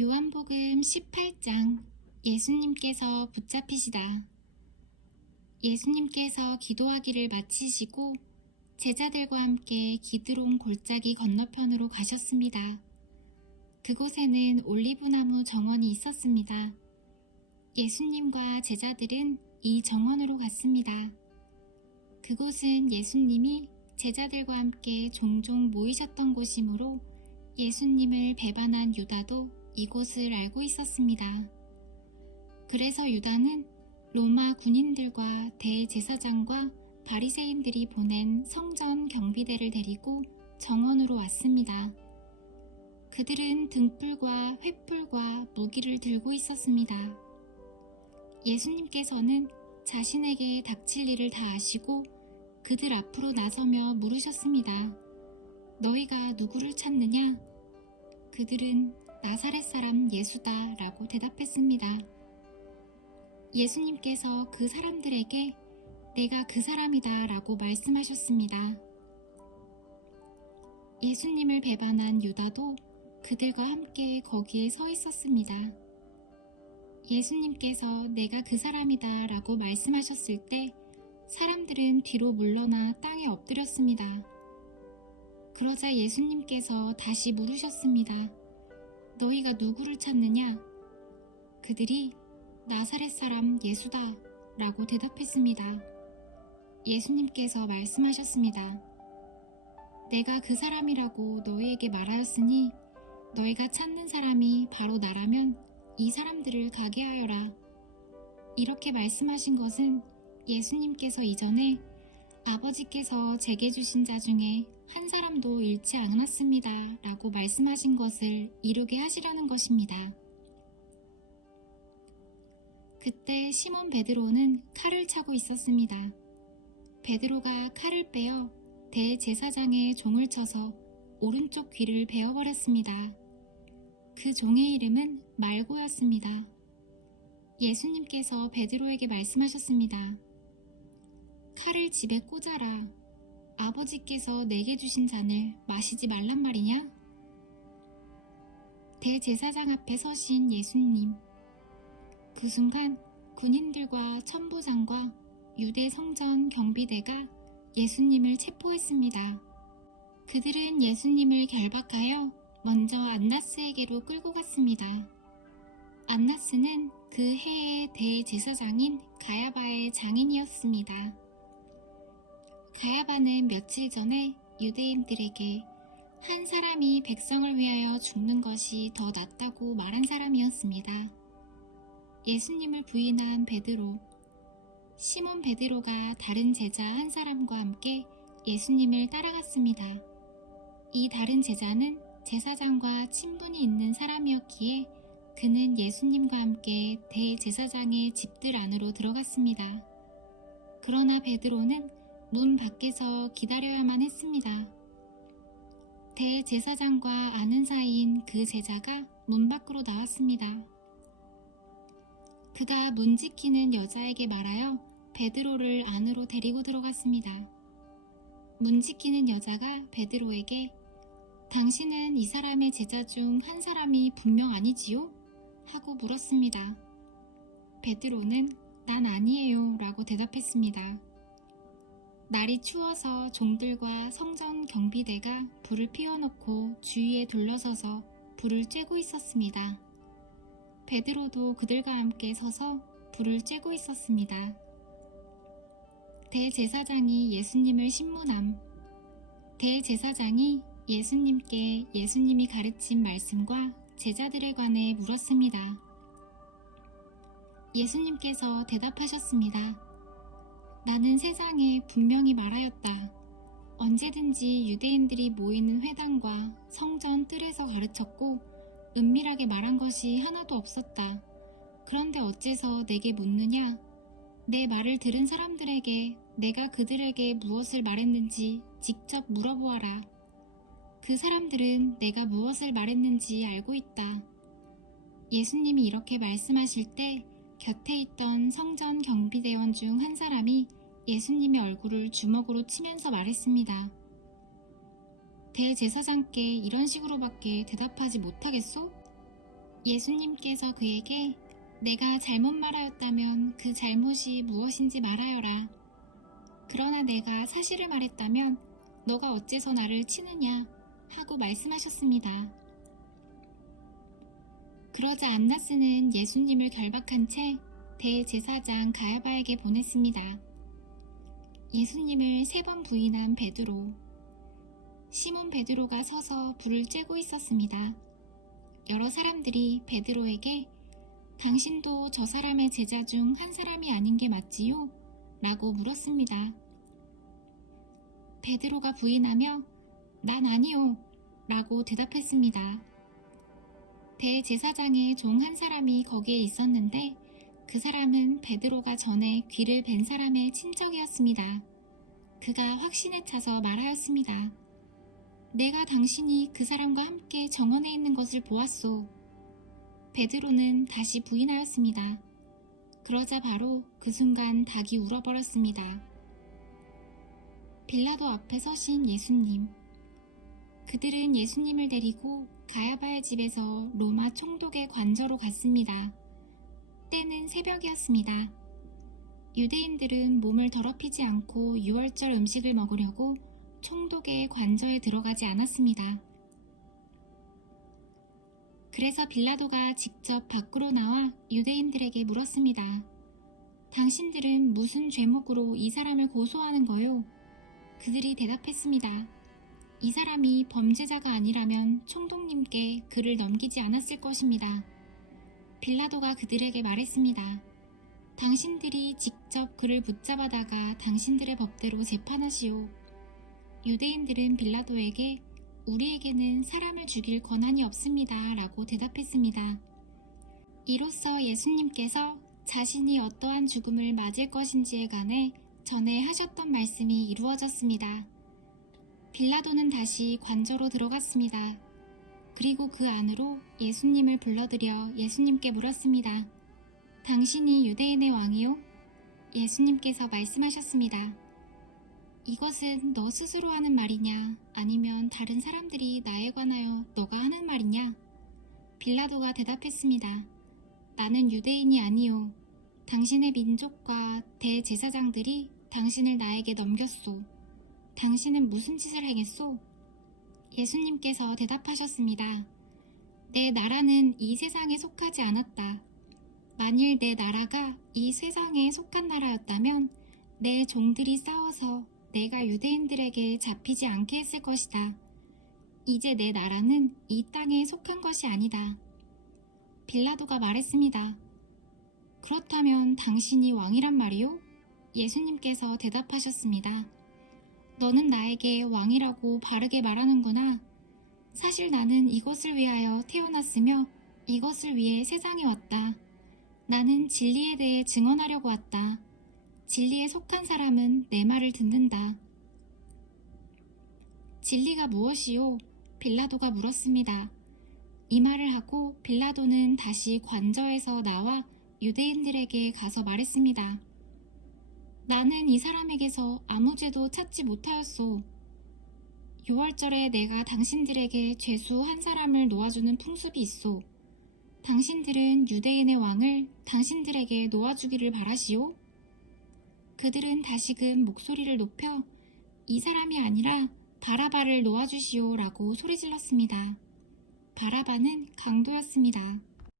요한복음 18장. 예수님께서 붙잡히시다. 예수님께서 기도하기를 마치시고 제자들과 함께 기드론 골짜기 건너편으로 가셨습니다. 그곳에는 올리브나무 정원이 있었습니다. 예수님과 제자들은 이 정원으로 갔습니다. 그곳은 예수님이 제자들과 함께 종종 모이셨던 곳이므로 예수님을 배반한 유다도 이곳을 알고 있었습니다. 그래서 유다는 로마 군인들과 대제사장과 바리새인들이 보낸 성전 경비대를 데리고 정원으로 왔습니다. 그들은 등불과 횃불과 무기를 들고 있었습니다. 예수님께서는 자신에게 닥칠 일을 다 아시고 그들 앞으로 나서며 물으셨습니다. 너희가 누구를 찾느냐? 그들은 나사렛 사람 예수다 라고 대답했습니다. 예수님께서 그 사람들에게 내가 그 사람이다 라고 말씀하셨습니다. 예수님을 배반한 유다도 그들과 함께 거기에 서 있었습니다. 예수님께서 내가 그 사람이다 라고 말씀하셨을 때 사람들은 뒤로 물러나 땅에 엎드렸습니다. 그러자 예수님께서 다시 물으셨습니다. 너희가 누구를 찾느냐? 그들이 나사렛 사람 예수다 라고 대답했습니다. 예수님께서 말씀하셨습니다. 내가 그 사람이라고 너희에게 말하였으니 너희가 찾는 사람이 바로 나라면 이 사람들을 가게 하여라. 이렇게 말씀하신 것은 예수님께서 이전에 아버지께서 제게 주신 자 중에 한 사람도 잃지 않았습니다 라고 말씀하신 것을 이루게 하시려는 것입니다. 그때 시몬 베드로는 칼을 차고 있었습니다. 베드로가 칼을 빼어 대제사장의 종을 쳐서 오른쪽 귀를 베어버렸습니다. 그 종의 이름은 말고였습니다. 예수님께서 베드로에게 말씀하셨습니다. 칼을 집에 꽂아라. 아버지께서 내게 주신 잔을 마시지 말란 말이냐? 대제사장 앞에 서신 예수님. 그 순간 군인들과 천부장과 유대 성전 경비대가 예수님을 체포했습니다. 그들은 예수님을 결박하여 먼저 안나스에게로 끌고 갔습니다. 안나스는 그 해의 대제사장인 가야바의 장인이었습니다. 가야바는 며칠 전에 유대인들에게 한 사람이 백성을 위하여 죽는 것이 더 낫다고 말한 사람이었습니다. 예수님을 부인한 베드로, 시몬 베드로가 다른 제자 한 사람과 함께 예수님을 따라갔습니다. 이 다른 제자는 제사장과 친분이 있는 사람이었기에 그는 예수님과 함께 대제사장의 집들 안으로 들어갔습니다. 그러나 베드로는 문 밖에서 기다려야만 했습니다. 대제사장과 아는 사이인 그 제자가 문 밖으로 나왔습니다. 그가 문 지키는 여자에게 말하여 베드로를 안으로 데리고 들어갔습니다. 문 지키는 여자가 베드로에게 당신은 이 사람의 제자 중 한 사람이 분명 아니지요? 하고 물었습니다. 베드로는 난 아니에요 라고 대답했습니다. 날이 추워서 종들과 성전 경비대가 불을 피워놓고 주위에 둘러서서 불을 쬐고 있었습니다. 베드로도 그들과 함께 서서 불을 쬐고 있었습니다. 대제사장이 예수님을 신문함. 대제사장이 예수님께 예수님이 가르친 말씀과 제자들에 관해 물었습니다. 예수님께서 대답하셨습니다. 나는 세상에 분명히 말하였다. 언제든지 유대인들이 모이는 회당과 성전 뜰에서 가르쳤고 은밀하게 말한 것이 하나도 없었다. 그런데 어째서 내게 묻느냐? 내 말을 들은 사람들에게 내가 그들에게 무엇을 말했는지 직접 물어보아라. 그 사람들은 내가 무엇을 말했는지 알고 있다. 예수님이 이렇게 말씀하실 때 곁에 있던 성전 경비대원 중 한 사람이 예수님의 얼굴을 주먹으로 치면서 말했습니다. 대제사장께 이런 식으로밖에 대답하지 못하겠소? 예수님께서 그에게 내가 잘못 말하였다면 그 잘못이 무엇인지 말하여라. 그러나 내가 사실을 말했다면 너가 어째서 나를 치느냐 하고 말씀하셨습니다. 그러자 안나스는 예수님을 결박한 채 대제사장 가야바에게 보냈습니다. 예수님을 3번 부인한 베드로. 시몬 베드로가 서서 불을 쬐고 있었습니다. 여러 사람들이 베드로에게 당신도 저 사람의 제자 중 한 사람이 아닌 게 맞지요? 라고 물었습니다. 베드로가 부인하며 난 아니요 라고 대답했습니다. 대제사장의 종 한 사람이 거기에 있었는데 그 사람은 베드로가 전에 귀를 벤 사람의 친척이었습니다. 그가 확신에 차서 말하였습니다. 내가 당신이 그 사람과 함께 정원에 있는 것을 보았소. 베드로는 다시 부인하였습니다. 그러자 바로 그 순간 닭이 울어버렸습니다. 빌라도 앞에 서신 예수님. 그들은 예수님을 데리고 가야바의 집에서 로마 총독의 관저로 갔습니다. 때는 새벽이었습니다. 유대인들은 몸을 더럽히지 않고 유월절 음식을 먹으려고 총독의 관저에 들어가지 않았습니다. 그래서 빌라도가 직접 밖으로 나와 유대인들에게 물었습니다. 당신들은 무슨 죄목으로 이 사람을 고소하는 거요? 그들이 대답했습니다. 이 사람이 범죄자가 아니라면 총독님께 그를 넘기지 않았을 것입니다. 빌라도가 그들에게 말했습니다. 당신들이 직접 그를 붙잡아다가 당신들의 법대로 재판하시오. 유대인들은 빌라도에게 우리에게는 사람을 죽일 권한이 없습니다. 라고 대답했습니다. 이로써 예수님께서 자신이 어떠한 죽음을 맞을 것인지에 관해 전에 하셨던 말씀이 이루어졌습니다. 빌라도는 다시 관저로 들어갔습니다. 그리고 그 안으로 예수님을 불러들여 예수님께 물었습니다. 당신이 유대인의 왕이요? 예수님께서 말씀하셨습니다. 이것은 너 스스로 하는 말이냐 아니면 다른 사람들이 나에 관하여 너가 하는 말이냐? 빌라도가 대답했습니다. 나는 유대인이 아니요. 당신의 민족과 대제사장들이 당신을 나에게 넘겼소. 당신은 무슨 짓을 행했소? 예수님께서 대답하셨습니다. 내 나라는 이 세상에 속하지 않았다. 만일 내 나라가 이 세상에 속한 나라였다면 내 종들이 싸워서 내가 유대인들에게 잡히지 않게 했을 것이다. 이제 내 나라는 이 땅에 속한 것이 아니다. 빌라도가 말했습니다. 그렇다면 당신이 왕이란 말이요? 예수님께서 대답하셨습니다. 너는 나에게 왕이라고 바르게 말하는구나. 사실 나는 이것을 위하여 태어났으며 이것을 위해 세상에 왔다. 나는 진리에 대해 증언하려고 왔다. 진리에 속한 사람은 내 말을 듣는다. 진리가 무엇이요? 빌라도가 물었습니다. 이 말을 하고 빌라도는 다시 관저에서 나와 유대인들에게 가서 말했습니다. 나는 이 사람에게서 아무 죄도 찾지 못하였소. 유월절에 내가 당신들에게 죄수 한 사람을 놓아주는 풍습이 있소. 당신들은 유대인의 왕을 당신들에게 놓아주기를 바라시오? 그들은 다시금 목소리를 높여 이 사람이 아니라 바라바를 놓아주시오 라고 소리질렀습니다. 바라바는 강도였습니다.